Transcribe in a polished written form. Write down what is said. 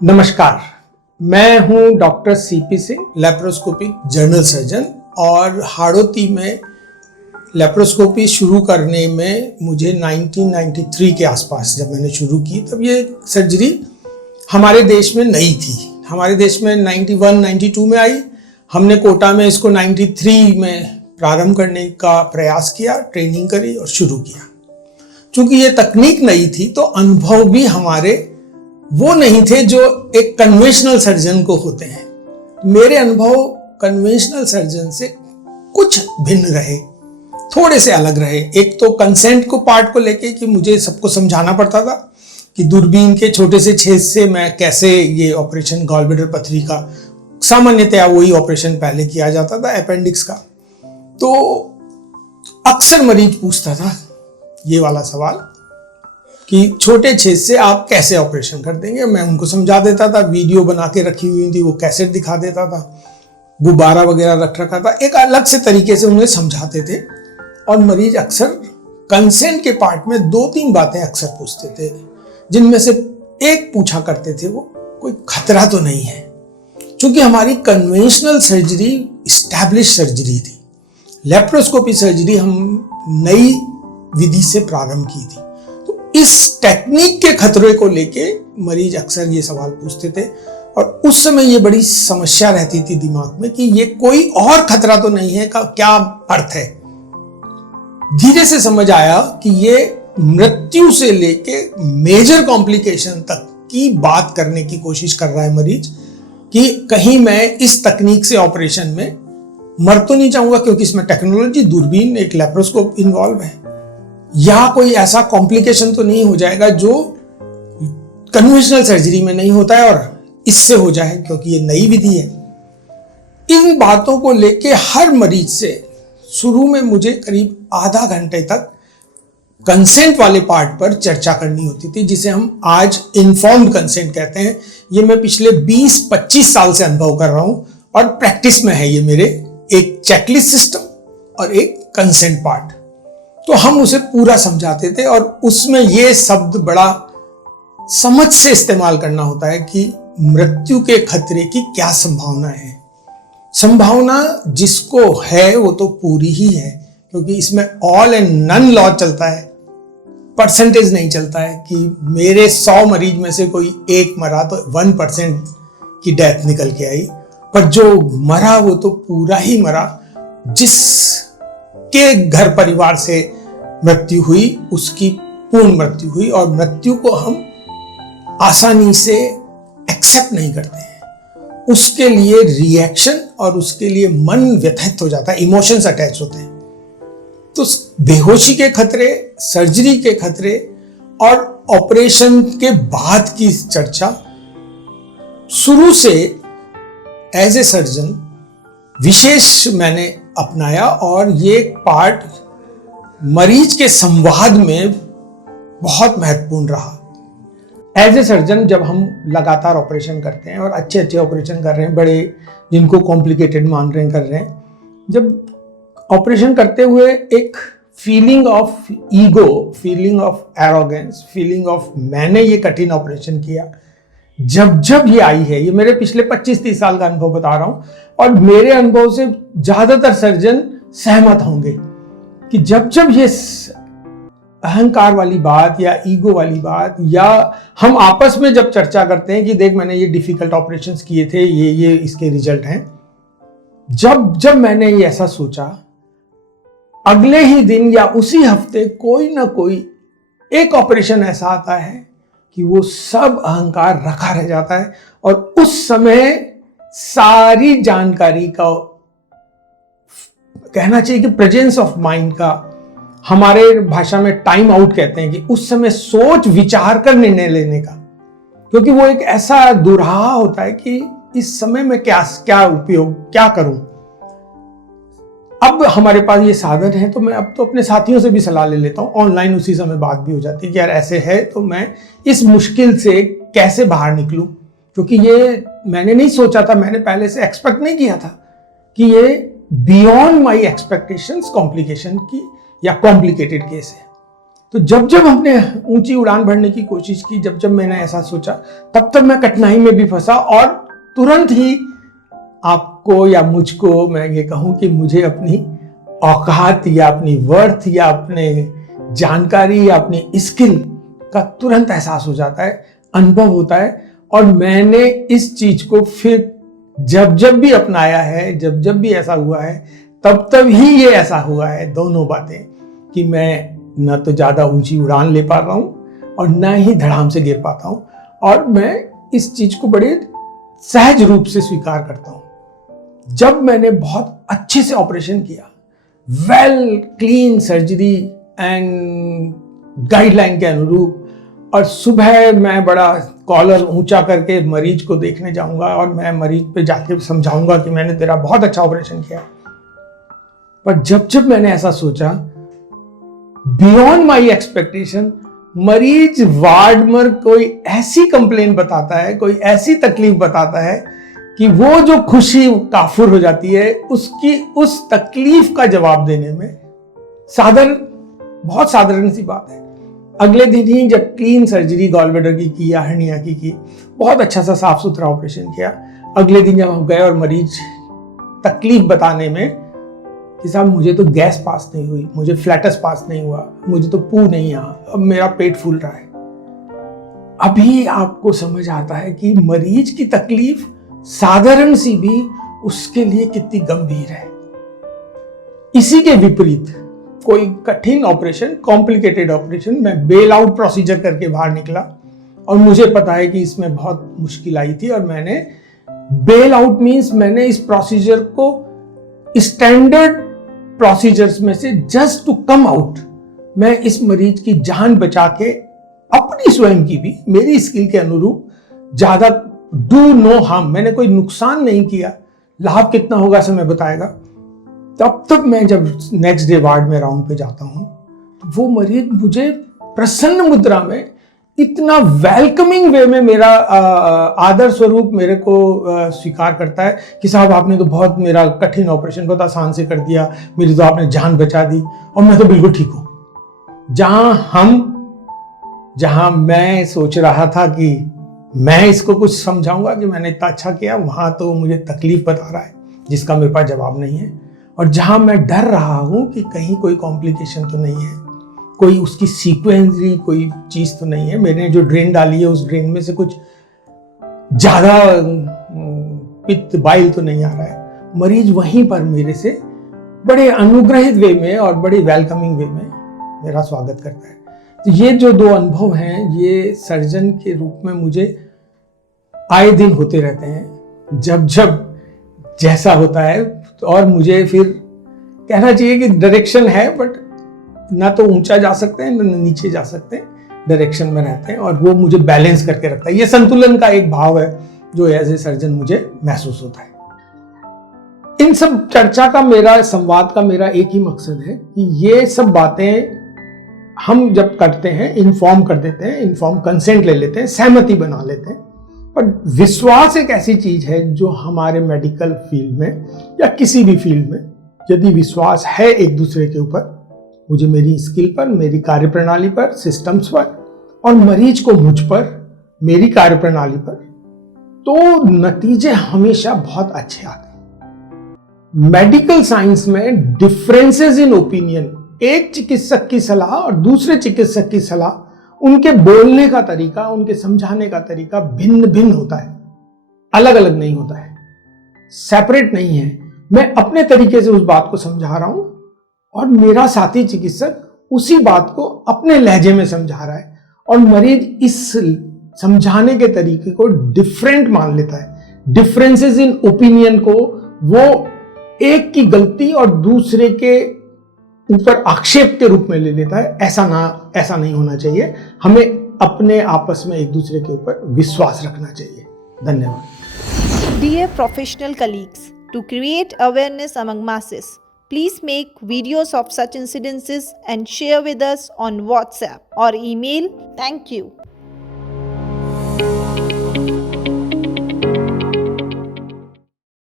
नमस्कार, मैं हूं doctor CP Singh, laparoscopic general surgeon. और हाड़ोती में लैप्रोस्कोपी शुरू करने में मुझे 1993 के आसपास जब मैंने शुरू की, तब ये सर्जरी हमारे देश में नई थी। हमारे देश में 91-92 में आई। हमने कोटा में इसको 93 में प्रारंभ करने का प्रयास किया, ट्रेनिंग करी और शुरू किया। चूंकि ये तकनीक नई थी तो अनुभव भी हमारे वो नहीं थे जो एक कन्वेंशनल सर्जन को होते हैं। मेरे अनुभव कन्वेंशनल सर्जन से कुछ भिन्न रहे, थोड़े से अलग रहे। एक तो कंसेंट को पार्ट को लेके कि मुझे सबको समझाना पड़ता था कि दूरबीन के छोटे से छेद से मैं कैसे ये ऑपरेशन गॉलब्लैडर पथरी का, सामान्यतया वही ऑपरेशन पहले किया जाता था अपेंडिक्स का। तो अक्सर मरीज पूछता था ये वाला सवाल कि छोटे छेद से आप कैसे ऑपरेशन कर देंगे। मैं उनको समझा देता था, वीडियो बना के रखी हुई थी, वो कैसेट दिखा देता था, गुब्बारा वगैरह रख रखा था, एक अलग से तरीके से उन्हें समझाते थे। और मरीज अक्सर कंसेंट के पार्ट में 2-3 बातें अक्सर पूछते थे, जिनमें से एक पूछा करते थे वो कोई खतरा तो नहीं है। क्योंकि हमारी कन्वेंशनल सर्जरी इस्टेब्लिश सर्जरी थी, लैप्रोस्कोपी सर्जरी हम नई विधि से प्रारंभ की थी। इस टेक्निक के खतरे को लेके मरीज अक्सर ये सवाल पूछते थे। और उस समय ये बड़ी समस्या रहती थी दिमाग में कि ये कोई और खतरा तो नहीं है का क्या अर्थ है। धीरे से समझ आया कि ये मृत्यु से लेके मेजर कॉम्प्लिकेशन तक की बात करने की कोशिश कर रहा है मरीज, कि कहीं मैं इस तकनीक से ऑपरेशन में मर तो नहीं जाऊंगा, क्योंकि इसमें टेक्नोलॉजी, दूरबीन, एक लैप्रोस्कोप इन्वॉल्व है, या कोई ऐसा कॉम्प्लिकेशन तो नहीं हो जाएगा जो कन्वेंशनल सर्जरी में नहीं होता है और इससे हो जाए, क्योंकि ये नई विधि है। इन बातों को लेके हर मरीज से शुरू में मुझे करीब आधा घंटे तक कंसेंट वाले पार्ट पर चर्चा करनी होती थी, जिसे हम आज इन्फॉर्म्ड कंसेंट कहते हैं। ये मैं पिछले 20-25 साल से अनुभव कर रहा हूं और प्रैक्टिस में है ये मेरे, एक चेकलिस्ट सिस्टम और एक कंसेंट पार्ट। तो हम उसे पूरा समझाते थे और उसमें ये शब्द बड़ा समझ से इस्तेमाल करना होता है कि मृत्यु के खतरे की क्या संभावना है। संभावना जिसको है वो तो पूरी ही है, क्योंकि इसमें ऑल एंड नन लॉ चलता है, परसेंटेज नहीं चलता है कि मेरे 100 मरीज में से कोई एक मरा तो 1% की डेथ निकल के आई। पर जो मरा वो तो पूरा ही मरा, जिसके घर परिवार से मृत्यु हुई उसकी पूर्ण मृत्यु हुई। और मृत्यु को हम आसानी से एक्सेप्ट नहीं करते हैं, उसके लिए रिएक्शन और उसके लिए मन व्यथित हो जाता है, इमोशंस अटैच होते हैं। तो बेहोशी के खतरे, सर्जरी के खतरे और ऑपरेशन के बाद की चर्चा शुरू से एज ए सर्जन विशेष मैंने अपनाया, और ये पार्ट मरीज के संवाद में बहुत महत्वपूर्ण रहा। एज ए सर्जन जब हम लगातार ऑपरेशन करते हैं और अच्छे अच्छे ऑपरेशन कर रहे हैं, बड़े जिनको कॉम्प्लिकेटेड मान रहे हैं कर रहे हैं, जब ऑपरेशन करते हुए एक feeling of ego, feeling of arrogance, feeling of मैंने ये कठिन ऑपरेशन किया, जब ये आई है, ये मेरे पिछले 25-30 साल का अनुभव बता रहा हूं और मेरे अनुभव से ज्यादातर सर्जन सहमत होंगे कि जब ये अहंकार वाली बात या ईगो वाली बात, या हम आपस में जब चर्चा करते हैं कि देख मैंने ये डिफिकल्ट ऑपरेशंस किए थे, ये इसके रिजल्ट हैं, जब मैंने ये ऐसा सोचा, अगले ही दिन या उसी हफ्ते कोई ना कोई एक ऑपरेशन ऐसा आता है कि वो सब अहंकार रखा रह जाता है। और उस समय सारी जानकारी का, कहना चाहिए कि प्रेजेंस ऑफ माइंड का, हमारे भाषा में टाइम आउट कहते हैं, कि उस समय सोच विचार कर निर्णय लेने का, क्योंकि वो एक ऐसा दुराहा होता है कि इस समय में क्या उपयोग, क्या करूं। अब हमारे पास ये साधन है तो मैं अब तो अपने साथियों से भी सलाह ले लेता हूं, ऑनलाइन उसी समय बात भी हो जाती है कि यार ऐसे है तो मैं इस मुश्किल से कैसे बाहर निकलूं, क्योंकि ये मैंने नहीं सोचा था, मैंने पहले से एक्सपेक्ट नहीं किया था कि ये बियॉन्ड माई एक्सपेक्टेशंस कॉम्प्लिकेशन की या कॉम्प्लिकेटेड केस है। तो जब जब हमने ऊंची उड़ान भरने की कोशिश की, जब जब मैंने ऐसा सोचा, तब तब मैं कठिनाई में भी फंसा और तुरंत ही आपको या मुझको मैं ये कहूँ कि मुझे अपनी औकात या अपनी वर्थ या अपने जानकारी या अपनी स्किल का तुरंत एहसास हो जाता है, अनुभव होता है। और मैंने इस चीज को फिर जब जब भी अपनाया है, जब जब भी ऐसा हुआ है, तब तब ही ये ऐसा हुआ है, दोनों बातें, कि मैं न तो ज्यादा ऊंची उड़ान ले पा रहा हूं और न ही धड़ाम से गिर पाता हूं। और मैं इस चीज को बड़े सहज रूप से स्वीकार करता हूं। जब मैंने बहुत अच्छे से ऑपरेशन किया, well clean surgery and guideline के अनुरूप, और सुबह मैं बड़ा कॉलर ऊंचा करके मरीज को देखने जाऊंगा और मैं मरीज पे जाके समझाऊंगा कि मैंने तेरा बहुत अच्छा ऑपरेशन किया। पर जब जब मैंने ऐसा सोचा, बियॉन्ड माई एक्सपेक्टेशन, मरीज वार्ड में कोई ऐसी कंप्लेन बताता है, कोई ऐसी तकलीफ बताता है कि वो जो खुशी काफुर हो जाती है, उसकी उस तकलीफ का जवाब देने में बहुत साधारण सी बात है। अगले दिन ही जब क्लीन सर्जरी गॉल ब्लैडर की या हर्निया की, बहुत अच्छा सा साफ सुथरा ऑपरेशन किया, अगले दिन जब हम गए और मरीज तकलीफ बताने में कि साहब मुझे तो गैस पास नहीं हुई, मुझे फ्लैटस पास नहीं हुआ, मुझे तो पू नहीं आया, अब मेरा पेट फूल रहा है। अभी आपको समझ आता है कि मरीज की तकलीफ साधारण सी भी उसके लिए कितनी गंभीर है। इसी के विपरीत कोई कठिन ऑपरेशन, कॉम्प्लिकेटेड ऑपरेशन, मैं बेल आउट प्रोसीजर करके बाहर निकला और मुझे पता है कि इसमें बहुत मुश्किल आई थी, और मैंने बेल आउट मीन्स मैंने इस प्रोसीजर को स्टैंडर्ड प्रोसीजर्स में से जस्ट टू कम आउट, मैं इस मरीज की जान बचा के अपनी स्वयं की भी मेरी स्किल के अनुरूप ज्यादा डू नो हार्म, मैंने कोई नुकसान नहीं किया। लाभ कितना होगा समय बताएगा। तब तक मैं जब नेक्स्ट डे वार्ड में राउंड पे जाता हूं तो वो मरीज मुझे प्रसन्न मुद्रा में इतना वेलकमिंग वे में मेरा आदर स्वरूप मेरे को स्वीकार करता है कि साहब आपने तो बहुत मेरा कठिन ऑपरेशन बहुत आसान से कर दिया, मेरी तो आपने जान बचा दी और मैं तो बिल्कुल ठीक हूं। जहां मैं सोच रहा था कि मैं इसको कुछ समझाऊंगा कि मैंने इतना अच्छा किया, वहां तो मुझे तकलीफ बता रहा है जिसका मेरे पास जवाब नहीं है। और जहां मैं डर रहा हूं कि कहीं कोई कॉम्प्लिकेशन तो नहीं है, कोई उसकी सीक्वेंसली कोई चीज तो नहीं है, मैंने जो ड्रेन डाली है उस ड्रेन में से कुछ ज्यादा पित्त बाइल तो नहीं आ रहा है, मरीज वहीं पर मेरे से बड़े अनुग्रहित वे में और बड़े वेलकमिंग वे में मेरा स्वागत करता है। तो ये जो दो अनुभव हैं, ये सर्जन के रूप में मुझे आए दिन होते रहते हैं, जब जब जैसा होता है। और मुझे फिर कहना चाहिए कि डायरेक्शन है, बट ना तो ऊंचा जा सकते हैं ना नीचे जा सकते हैं, डायरेक्शन में रहते हैं, और वो मुझे बैलेंस करके रखता है। ये संतुलन का एक भाव है जो एज ए सर्जन मुझे महसूस होता है। इन सब चर्चा का मेरा, संवाद का मेरा एक ही मकसद है कि ये सब बातें हम जब करते हैं, इन्फॉर्म कर देते हैं, इन्फॉर्म कंसेंट ले लेते हैं, सहमति बना लेते हैं। पर विश्वास एक ऐसी चीज है जो हमारे मेडिकल फील्ड में या किसी भी फील्ड में, यदि विश्वास है एक दूसरे के ऊपर, मुझे मेरी स्किल पर, मेरी कार्यप्रणाली पर, सिस्टम्स पर, और मरीज को मुझ पर, मेरी कार्यप्रणाली पर, तो नतीजे हमेशा बहुत अच्छे आते हैं। मेडिकल साइंस में डिफरेंसेस इन ओपिनियन, एक चिकित्सक की सलाह और दूसरे चिकित्सक की सलाह, उनके बोलने का तरीका, उनके समझाने का तरीका भिन्न भिन्न होता है, अलग अलग नहीं होता है, सेपरेट नहीं है। मैं अपने तरीके से उस बात को समझा रहा हूं और मेरा साथी चिकित्सक उसी बात को अपने लहजे में समझा रहा है, और मरीज इस समझाने के तरीके को डिफरेंट मान लेता है। डिफरेंसेस इन ओपिनियन को वो एक की गलती और दूसरे के ऊपर आक्षेप के रूप में ले लेता है। ऐसा नहीं होना चाहिए। हमें अपने आपस में एक दूसरे के ऊपर विश्वास रखना चाहिए। धन्यवाद। Dear professional colleagues, to create awareness among masses, please make videos of such incidences and share with us on WhatsApp or email. Thank you.